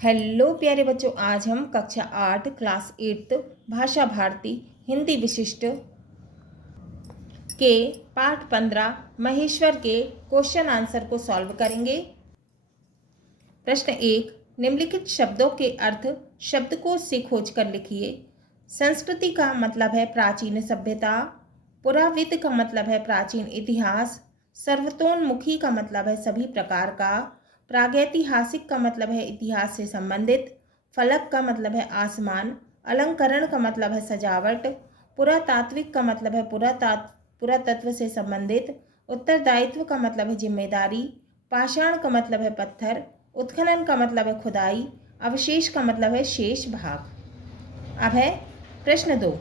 Hello प्यारे बच्चों, आज हम कक्षा 8 क्लास 8 भाषा भारती हिंदी विशिष्ट के पाठ 15 महेश्वर के क्वेश्चन आंसर को सॉल्व करेंगे। प्रश्न 1, निम्नलिखित शब्दों के अर्थ शब्दकोश से खोज कर लिखिए। संस्कृति का मतलब है प्राचीन सभ्यता, पुराविद का मतलब है प्राचीन इतिहास, सर्वतोन्मुखी का मतलब है सभी प्रकार का, प्रागैतिहासिक का मतलब है इतिहास से संबंधित, फलक का मतलब है आसमान, अलंकरण का मतलब है सजावट, पुरातात्विक का मतलब है पुरातत्व से संबंधित, उत्तरदायित्व का मतलब है जिम्मेदारी, पाषाण का मतलब है पत्थर, उत्खनन का मतलब है खुदाई, अवशेष का मतलब है शेष भाग। अब है प्रश्न 2,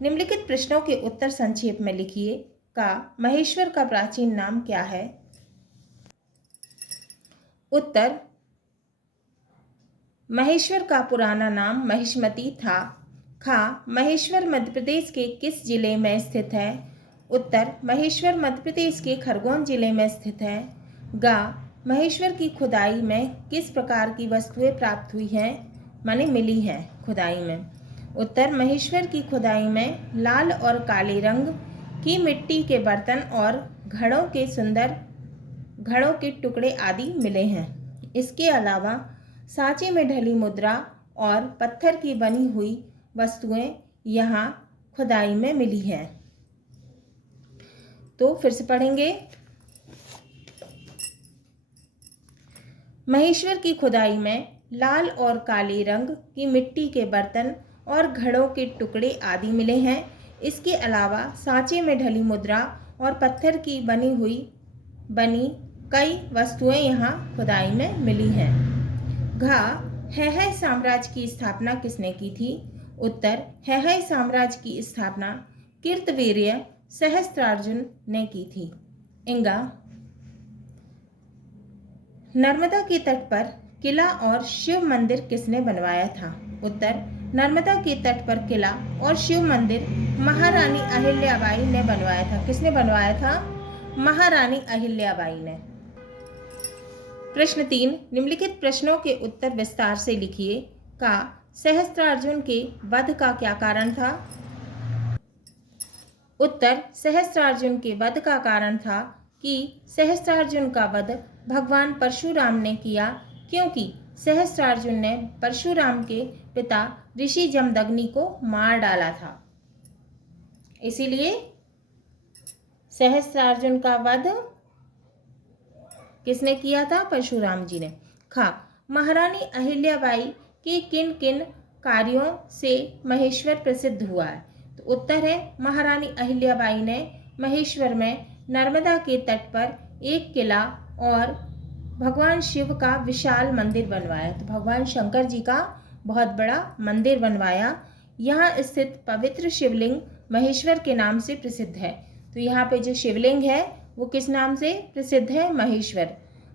निम्नलिखित प्रश्नों के उत्तर संक्षेप में लिखिए। का महेश्वर का प्राचीन नाम क्या है? उत्तर, महेश्वर का पुराना नाम महिष्मती था। खा, महेश्वर मध्य प्रदेश के किस जिले में स्थित है? उत्तर, महेश्वर मध्य प्रदेश के खरगोन जिले में स्थित है। गा, महेश्वर की खुदाई में किस प्रकार की वस्तुएं प्राप्त हुई हैं, माने मिली हैं खुदाई में? उत्तर, महेश्वर की खुदाई में लाल और काले रंग की मिट्टी के बर्तन और घड़ों के टुकड़े आदि मिले हैं। इसके अलावा सांचे में ढली मुद्रा और पत्थर की बनी हुई वस्तुएं यहाँ खुदाई में मिली हैं। तो फिर से पढ़ेंगे। महेश्वर की खुदाई में लाल और काले रंग की मिट्टी के बर्तन और घड़ों के टुकड़े आदि मिले हैं। इसके अलावा सांचे में ढली मुद्रा और पत्थर की बनी कई वस्तुएं यहाँ खुदाई में मिली हैं। घा, हैहय साम्राज्य की स्थापना किसने की थी? उत्तर, हैहय साम्राज्य की स्थापना कीर्तवीर्य सहस्त्रार्जुन ने की थी। इंगा, नर्मदा के तट पर किला और शिव मंदिर किसने बनवाया था? उत्तर, नर्मदा के तट पर किला और शिव मंदिर महारानी अहिल्याबाई ने बनवाया था। किसने बनवाया था? महारानी अहिल्याबाई ने। प्रश्न 3, निम्नलिखित प्रश्नों के उत्तर विस्तार से लिखिए। का सहस्त्रार्जुन के वध का क्या कारण था? उत्तर, सहस्त्रार्जुन के वध का कारण था कि सहस्त्रार्जुन का वध भगवान परशुराम ने किया, क्योंकि सहस्त्रार्जुन ने परशुराम के पिता ऋषि जमदग्नि को मार डाला था। इसीलिए सहस्त्रार्जुन का वध किसने किया था? परशुराम जी ने। खा, महारानी अहिल्याबाई के किन किन कार्यों से महेश्वर प्रसिद्ध हुआ है? तो उत्तर है, महारानी अहिल्याबाई ने महेश्वर में नर्मदा के तट पर एक किला और भगवान शिव का विशाल मंदिर बनवाया। तो भगवान शंकर जी का बहुत बड़ा मंदिर बनवाया। यहाँ स्थित पवित्र शिवलिंग महेश्वर के नाम से प्रसिद्ध है। तो यहाँ पे जो शिवलिंग है वो किस नाम से प्रसिद्ध है? महेश्वर।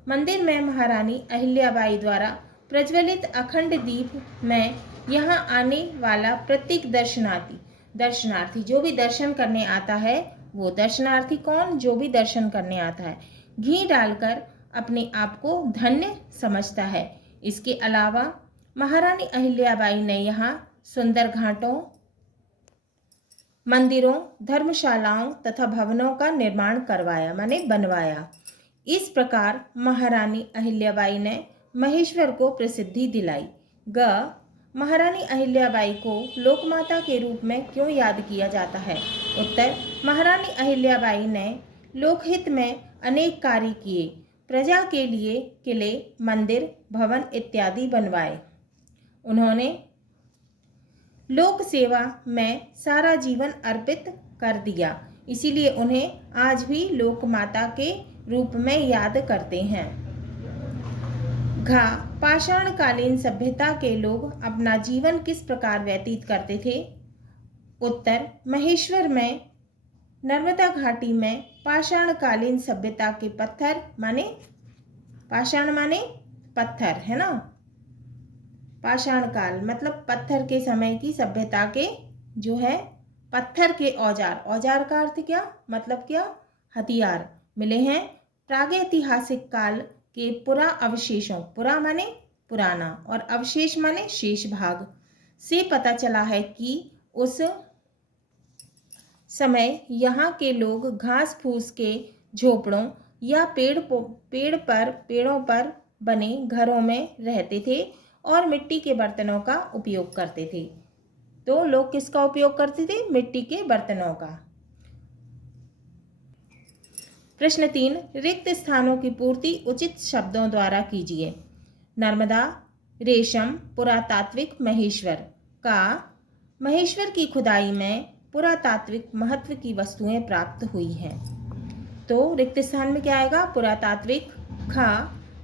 मंदिर में महारानी अहिल्याबाई द्वारा प्रज्वलित अखंड दीप में यहाँ आने वाला प्रत्येक दर्शनार्थी जो भी दर्शन करने आता है, वो दर्शनार्थी कौन? जो भी दर्शन करने आता है, घी डालकर अपने आप को धन्य समझता है। इसके अलावा महारानी अहिल्याबाई ने यहाँ सुंदर घाटों, मंदिरों, धर्मशालाओं तथा भवनों का निर्माण करवाया, माने बनवाया। इस प्रकार महारानी अहिल्याबाई ने महेश्वर को प्रसिद्धि दिलाई। ग, महारानी अहिल्याबाई को लोकमाता के रूप में क्यों याद किया जाता है? उत्तर, महारानी अहिल्याबाई ने लोकहित में अनेक कार्य किए। प्रजा के लिए किले, मंदिर, भवन इत्यादि बनवाए। उन्होंने लोक सेवा में सारा जीवन अर्पित कर दिया, इसीलिए उन्हें आज भी लोक माता के रूप में याद करते हैं। घा, पाषाणकालीन सभ्यता के लोग अपना जीवन किस प्रकार व्यतीत करते थे? उत्तर, महेश्वर में नर्मदा घाटी में पाषाणकालीन सभ्यता के पत्थर, माने पाषाण माने पत्थर है ना, पाषाण काल मतलब पत्थर के समय की सभ्यता के जो है पत्थर के औजार का अर्थ क्या? मतलब क्या? हथियार मिले हैं। प्रागैतिहासिक काल के पुरा अवशेषों, पुरा माने पुराना, और अवशेष माने शेष भाग से पता चला है कि उस समय यहाँ के लोग घास फूस के झोपड़ों या पेड़ों पर बने घरों में रहते थे और मिट्टी के बर्तनों का उपयोग करते थे। तो लोग किसका उपयोग करते थे? मिट्टी के बर्तनों का। प्रश्न 3, रिक्त स्थानों की पूर्ति उचित शब्दों द्वारा कीजिए। नर्मदा, रेशम, पुरातात्विक, महेश्वर। का महेश्वर की खुदाई में पुरातात्विक महत्व की वस्तुएं प्राप्त हुई हैं। तो रिक्त स्थान में क्या आएगा? पुरातात्विक। खा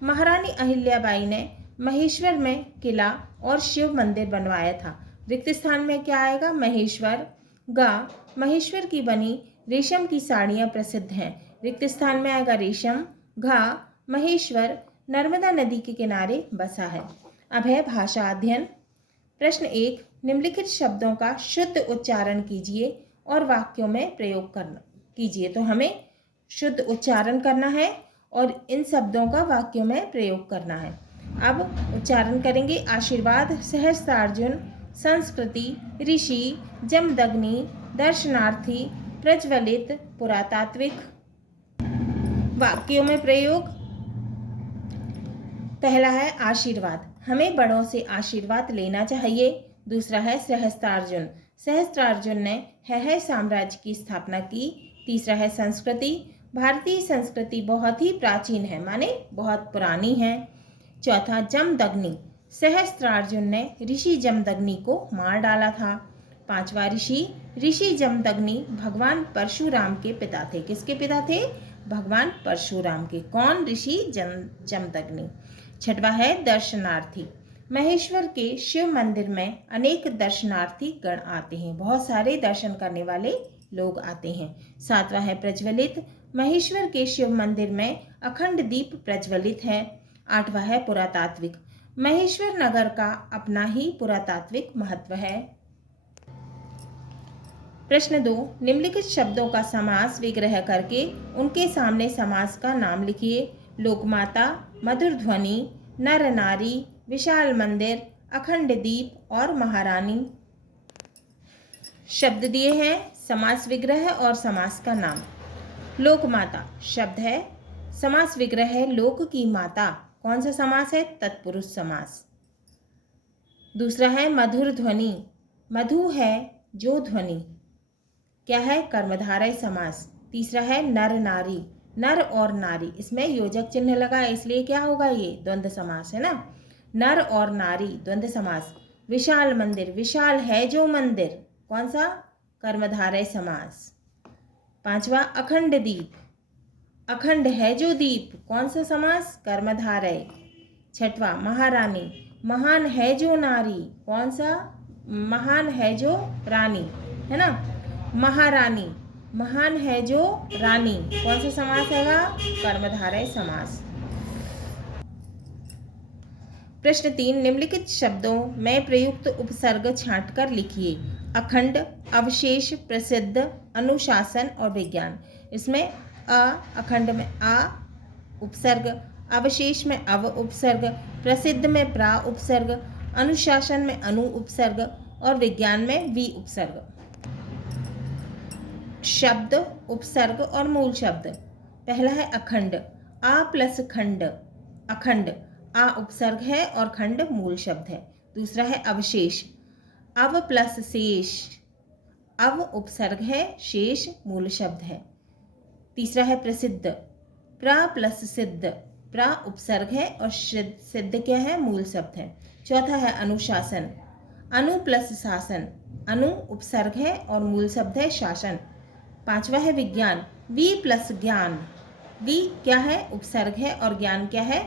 महारानी अहिल्याबाई ने महेश्वर में किला और शिव मंदिर बनवाया था। रिक्त स्थान में क्या आएगा? महेश्वर। गा महेश्वर की बनी रेशम की साड़ियाँ प्रसिद्ध हैं। रिक्त स्थान में आएगा रेशम। घा महेश्वर नर्मदा नदी के किनारे बसा है। अब है भाषा अध्ययन। प्रश्न 1, निम्नलिखित शब्दों का शुद्ध उच्चारण कीजिए और वाक्यों में प्रयोग करना कीजिए। तो हमें शुद्ध उच्चारण करना है और इन शब्दों का वाक्यों में प्रयोग करना है। अब उच्चारण करेंगे। आशीर्वाद, सहस्त्रार्जुन, संस्कृति, ऋषि, जमदग्नि, दर्शनार्थी, प्रज्वलित, पुरातात्विक। वाक्यों में प्रयोग। पहला है आशीर्वाद, हमें बड़ों से आशीर्वाद लेना चाहिए। दूसरा है सहस्त्रार्जुन, सहस्त्रार्जुन ने है साम्राज्य की स्थापना की। तीसरा है संस्कृति, भारतीय संस्कृति बहुत ही प्राचीन है, माने बहुत पुरानी है। चौथा जमदग्नि, सहस्त्रार्जुन ने ऋषि जमदग्नि को मार डाला था। पांचवा ऋषि जमदग्नि भगवान परशुराम के पिता थे। किसके पिता थे? भगवान परशुराम के। कौन? ऋषि जमदग्नि। छठवा है दर्शनार्थी, महेश्वर के शिव मंदिर में अनेक दर्शनार्थी गण आते हैं, बहुत सारे दर्शन करने वाले लोग आते हैं। सातवां है प्रज्वलित, महेश्वर के शिव मंदिर में अखंड दीप प्रज्वलित है। आठवां है पुरातात्विक, महेश्वर नगर का अपना ही पुरातात्विक महत्व है। प्रश्न 2, निम्नलिखित शब्दों का समास विग्रह करके उनके सामने समास का नाम लिखिए। लोकमाता, मधुर ध्वनि, नर नारी, विशाल मंदिर, अखंड दीप और महारानी। शब्द दिए हैं, समास विग्रह और समास का नाम। लोकमाता शब्द है, समास विग्रह है लोक की माता। कौन सा समास है? तत्पुरुष समास। दूसरा है मधुर ध्वनि, मधु है जो ध्वनि, क्या है? कर्मधारय समास। तीसरा है नर नारी, नर और नारी, इसमें योजक चिन्ह लगा है इसलिए क्या होगा? ये द्वंद्व समास है ना। नर और नारी द्वंद्व समास। विशाल मंदिर, विशाल है जो मंदिर, कौन सा? कर्मधारय समास। पांचवा अखंड दीप, अखंड है जो दीप, कौन सा समास? कर्मधारय। छठवा महारानी, महान है जो नारी, कौन सा? महान है जो रानी, है ना। महारानी, महान है जो रानी, कौन सा समास हैगा? कर्मधारय समास। प्रश्न 3, निम्नलिखित शब्दों में प्रयुक्त उपसर्ग छांटकर लिखिए। अखंड, अवशेष, प्रसिद्ध, अनुशासन और विज्ञान। इसमें अखंड में आ उपसर्ग, अवशेष में अव उपसर्ग, प्रसिद्ध में प्रा उपसर्ग, अनुशासन में अनु उपसर्ग और विज्ञान में वी उपसर्ग। शब्द, उपसर्ग और मूल शब्द। पहला है अखंड, आ प्लस खंड, अखंड, आ उपसर्ग है और खंड मूल शब्द है। दूसरा है अवशेष, अव प्लस शेष, अव उपसर्ग है, शेष मूल शब्द है। तीसरा है प्रसिद्ध, प्रा प्लस सिद्ध, प्रा उपसर्ग है और सिद्ध क्या है? मूल शब्द है। चौथा है अनुशासन, अनु प्लस शासन, अनु उपसर्ग है और मूल शब्द है शासन। पांचवा है विज्ञान, वी प्लस ज्ञान, वी क्या है? उपसर्ग है और ज्ञान क्या है?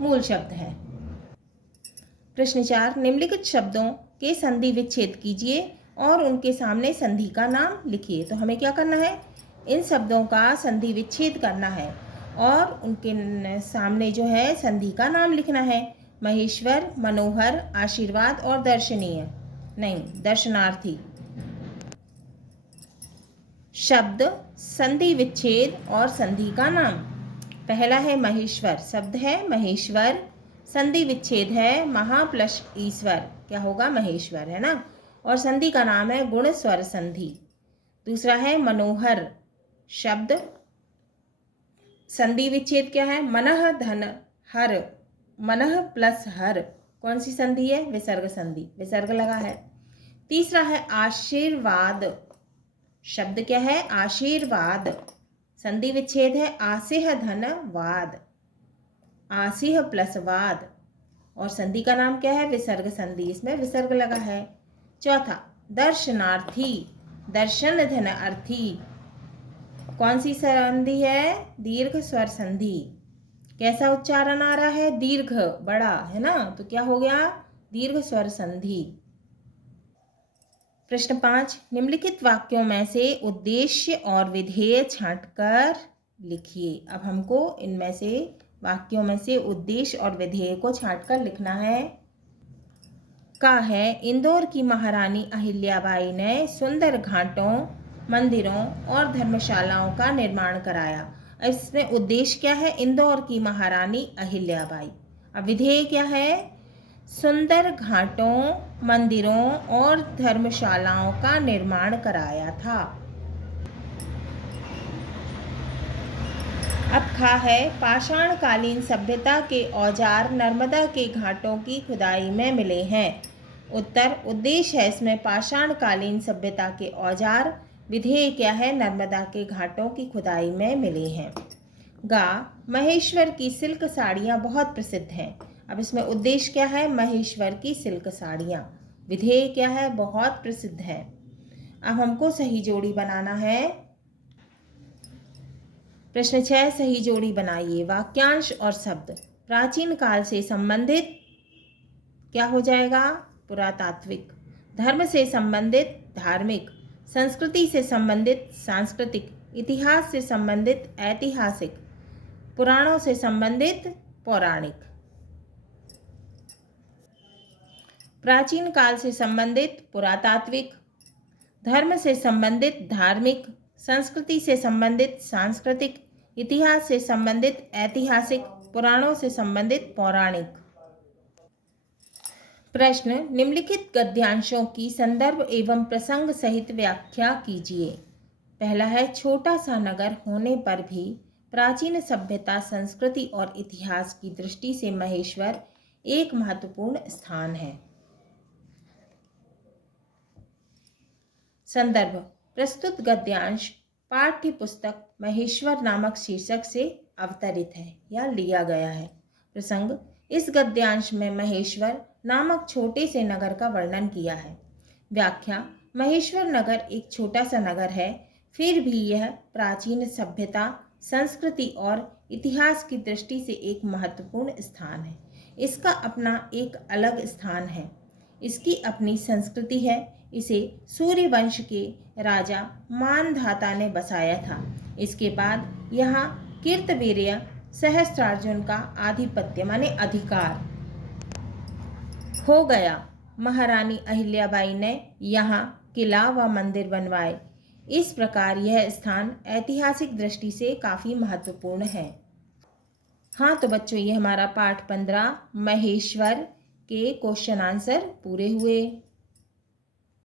मूल शब्द है। प्रश्न 4, निम्नलिखित शब्दों के संधि विच्छेद कीजिए और उनके सामने संधि का नाम लिखिए। तो हमें क्या करना है? इन शब्दों का संधि विच्छेद करना है और उनके सामने जो है संधि का नाम लिखना है। महेश्वर, मनोहर, आशीर्वाद और दर्शनीय, नहीं दर्शनार्थी। शब्द, संधि विच्छेद और संधि का नाम। पहला है महेश्वर, शब्द है महेश्वर, संधि विच्छेद है महा प्लस ईश्वर, क्या होगा महेश्वर, है ना। और संधि का नाम है गुण स्वर संधि। दूसरा है मनोहर शब्द, संधि विच्छेद क्या है मनः धन हर, मनः प्लस हर, कौन सी संधि है विसर्ग संधि, विसर्ग लगा है। तीसरा है आशीर्वाद शब्द, क्या है आशीर्वाद, संधि विच्छेद है आसिह धन वाद, आसिह प्लस वाद, और संधि का नाम क्या है विसर्ग संधि, इसमें विसर्ग लगा है। चौथा दर्शनार्थी, दर्शन धन अर्थी, कौन सी संधि है दीर्घ स्वर संधि, कैसा उच्चारण आ रहा है दीर्घ बड़ा, है ना, तो क्या हो गया दीर्घ स्वर संधि। प्रश्न 5, निम्नलिखित वाक्यों में से उद्देश्य और विधेय छांटकर लिखिए। अब हमको इनमें से वाक्यों में से उद्देश्य और विधेय को छांटकर लिखना है। का है इंदौर की महारानी अहिल्याबाई ने सुंदर घाटों, मंदिरों और धर्मशालाओं का निर्माण कराया। अब इसमें उद्देश्य क्या है इंदौर की महारानी अहिल्याबाई, अब विधेय क्या है सुंदर घाटों, मंदिरों और धर्मशालाओं का निर्माण कराया था। अब खा है पाषाणकालीन सभ्यता के औजार नर्मदा के घाटों की खुदाई में मिले हैं। उत्तर उद्देश्य है इसमें पाषाणकालीन सभ्यता के औजार, विधेय क्या है नर्मदा के घाटों की खुदाई में मिले हैं। गा महेश्वर की सिल्क साड़ियाँ बहुत प्रसिद्ध हैं। अब इसमें उद्देश्य क्या है महेश्वर की सिल्क साड़ियाँ, विधेय क्या है बहुत प्रसिद्ध है। अब हमको सही जोड़ी बनाना है। प्रश्न 6, सही जोड़ी बनाइए। वाक्यांश और शब्द प्राचीन काल से संबंधित क्या हो जाएगा पुरातात्विक, धर्म से संबंधित धार्मिक, संस्कृति से संबंधित सांस्कृतिक, इतिहास से संबंधित ऐतिहासिक, पुराणों से संबंधित पौराणिक। प्राचीन काल से संबंधित पुरातात्विक, धर्म से संबंधित धार्मिक, संस्कृति से संबंधित सांस्कृतिक, इतिहास से संबंधित ऐतिहासिक, पुराणों से संबंधित पौराणिक। प्रश्न निम्नलिखित गद्यांशों की संदर्भ एवं प्रसंग सहित व्याख्या कीजिए। पहला है छोटा सा नगर होने पर भी प्राचीन सभ्यता, संस्कृति और इतिहास की दृष्टि से महेश्वर एक महत्वपूर्ण स्थान है। संदर्भ प्रस्तुत गद्यांश पाठ्य पुस्तक महेश्वर नामक शीर्षक से अवतरित है या लिया गया है। प्रसंग इस गद्यांश में महेश्वर नामक छोटे से नगर का वर्णन किया है। व्याख्या महेश्वर नगर एक छोटा सा नगर है, फिर भी यह प्राचीन सभ्यता, संस्कृति और इतिहास की दृष्टि से एक महत्वपूर्ण स्थान है। इसका अपना एक अलग स्थान है, इसकी अपनी संस्कृति है। इसे सूर्य वंश के राजा मानधाता ने बसाया था। इसके बाद यहाँ कीर्तवीर्य सहस्त्रार्जुन का आधिपत्य माने अधिकार हो गया। महारानी अहिल्याबाई ने यहाँ किला व मंदिर बनवाए। इस प्रकार यह स्थान ऐतिहासिक दृष्टि से काफ़ी महत्वपूर्ण है। हाँ तो बच्चों, ये हमारा पाठ 15 महेश्वर के क्वेश्चन आंसर पूरे हुए।